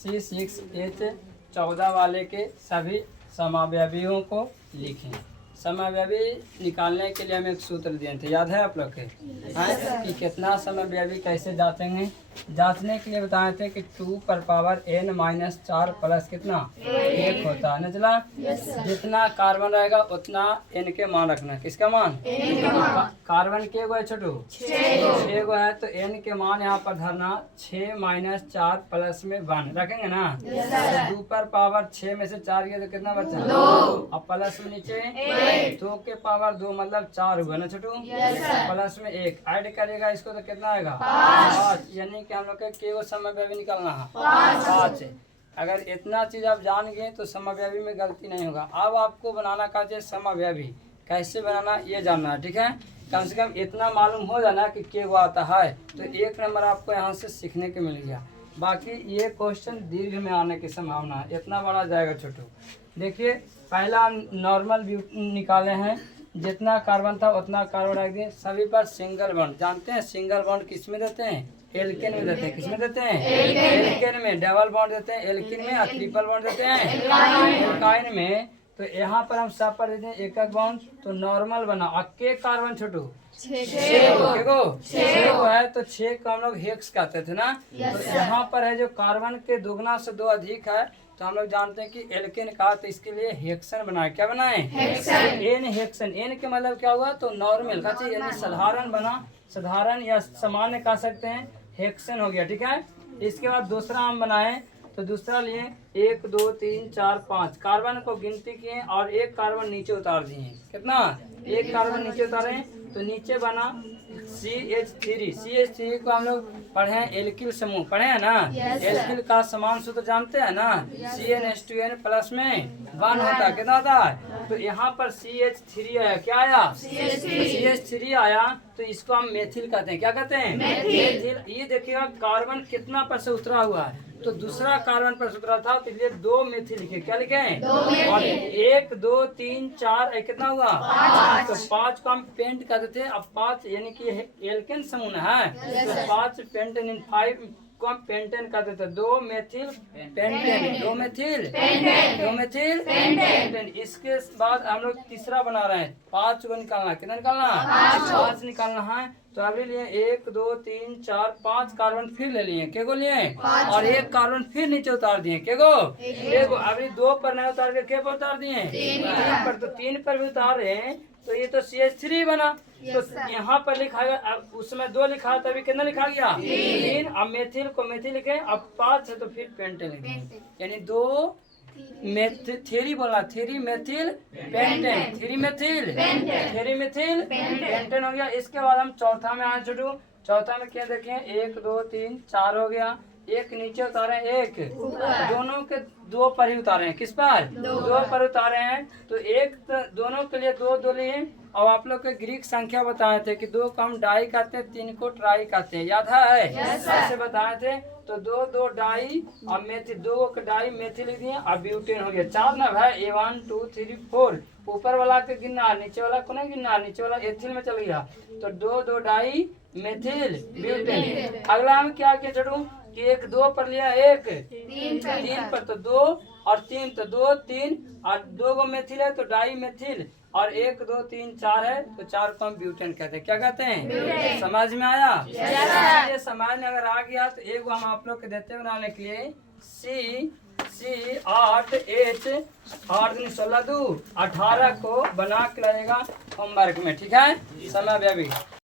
C6H14 वाले के सभी समावयवियों को लिखें। समावयवी निकालने के लिए हम एक सूत्र दिए थे, याद है आप लोग के? कि कितना समावयवी कैसे जांचेंगे? जांचने के लिए बताए थे कि 2 पर पावर n-4 प्लस कितना 1 होता है ना। चला जितना कार्बन रहेगा उतना n के मान रखना। किसका मान? कार्बन के गो है छोटू? 6 गो है, तो n के मान यहाँ पर धरना 6 - 4 प्लस में 1 रखेंगे ना। तो 2 पर पावर 6 में से 4 गया तो कितना बचा? 2। अब प्लस में नीचे 2 के पावर 2 मतलब 4 हुआ ना छोटू। प्लस में 1 ऐड करेगा इसको तो कितना आएगा? 5। यानी कि हम लोग के गो समावयवी निकालना है 5। अगर इतना चीज आप जान गए तो समावयवी में गलती नहीं होगा। अब आपको बनाना का चाहिए समावयवी, कैसे बनाना ये जानना है, ठीक है? कम से कम इतना मालूम हो जाना कि के गो आता है तो 1 नंबर आपको यहाँ से सीखने को मिल गया। बाकी ये क्वेश्चन दीर्घ में आने की संभावना है, इतना बड़ा जाएगा छोटू। देखिए पहला हम नॉर्मल व्यू निकाले हैं, जितना कार्बन था उतना कार्बन रख दिए। सभी पर सिंगल बॉन्ड, जानते हैं सिंगल बॉन्ड किस में देते हैं? एल्केन में देते हैं। किस में देते हैं? एल्केन में। डबल बॉन्ड देते हैं एल्केन में, और ट्रिपल बॉन्ड देते हैं एल्काइन में। तो यहाँ पर हम सब पर देते हैं एक बॉन्ड, तो नॉर्मल बना। अक्के कार्बन छोटू 6 गो है, तो 6 को हम लोग हेक्स कहते थे ना। तो यहाँ पर है जो कार्बन के दुगना से 2 अधिक है, तो हम लोग जानते हैं कि एल्केन का, तो इसके लिए हेक्सन बनाए। क्या बनाए? N hexane. एन के मतलब क्या हुआ? तो नॉर्मल का चाहिए, यानी साधारण बना, साधारण या सामान्य कह सकते हैं, हेक्सन हो गया, ठीक है। इसके बाद दूसरा हम बनाए, तो दूसरा लिए 1 2 3 4 5 कार्बन को गिनती किए और एक कार्बन नीचे उतार दिए। कितना? एक कार्बन नीचे उतारे, तो नीचे बना CH3। CH3 को हम लोग पढ़े हैं एल्किल समूह, पढ़े हैं ना। एल्किल का समान सूत्र जानते हैं ना, CnH2n प्लस में 1 होता है। कितना होता है? तो यहाँ पर CH3 आया। क्या आया? CH3 आया, तो इसको हम मेथिल कहते हैं। क्या कहते हैं? मेथिल। ये देखिएगा कार्बन कितना पर से उतरा हुआ है, तो दूसरा कार्बन पर उतरा था, तो इसलिए 2 मेथिल लिखे। क्या लिखे? और 1 2 3 4 कितना हुआ? 5। तो 5 को हम पेंट करते थे। अब 5 यानी कि एल्केन समूह है, तो 5 पेंटेन 5 को हम पेंटेन कहते थे। 2 मेथिल पेंटेन, 2 मेथिल पेंटेन। इसके बाद हम लोग तीसरा बना रहे हैं, 5 को निकालना। कितना निकालना? 5 निकालना है। तो अभी लिए 1 2 3 4 5 कार्बन फिर ले लिए। के गो लिए? और एक कार्बन फिर नीचे उतार दिए। के गो? एक। अभी 2 पर नहीं उतार के पर उतार दिए? 3 पर। तो 3 पर भी उतार रहे हैं, तो ये तो CH3 बना। तो यहाँ पर लिखा गया, अब उसमें 2 लिखा, तभी कितना लिखा गया? 3। अब मेथिल को मेथिल लिखे, अब 5 है तो फिर पेंटेन लिखे, यानी 2 थ्री बोला, 3 मेथिल पेंटेन, 3 मेथिल पेंटेन हो गया। इसके बाद हम चौथा में आए छोटू। चौथा में क्या देखें? 1 2 3 4 हो गया। एक नीचे उतारे, एक दोनों के 2 पर ही उतारे हैं। किस पर? 2 पर उतारे हैं। तो एक दोनों के लिए 2 2 लिए। और आप लोग के ग्रीक संख्या बताए थे कि 2 को हम डाई कहते हैं, 3 को ट्राई कहते हैं, याद है? ऐसे बताए थे। तो 2 2 डाई और मेथिल, 2 को डाई मेथिल लिख दिए, और ब्यूटेन हो गया। 4 ना भाई, 1 2 3 4। ऊपर वाला के गिनना, नीचे वाला को नहीं गिनना, नीचे वाला एथिल में चल गया। तो 2 2 डाई मेथिल ब्यूटेन। अगला हम क्या किया छोटू कि 1 2 पर लिया, 1 3 पर, तो 2 और 3, तो 2 3 और 2 को मेथिल है तो डाई मेथिल, और 1 2 3 4 है, तो 4 को हम ब्यूटेन कहते हैं। क्या कहते हैं? समझ में आया? ये समझ में अगर आ गया तो एक हम आप लोग के देते हैं बनाने के लिए। C 8 H 8 16 2 18 को बना के लाएगा होमवर्क में, ठीक है? समावयवी।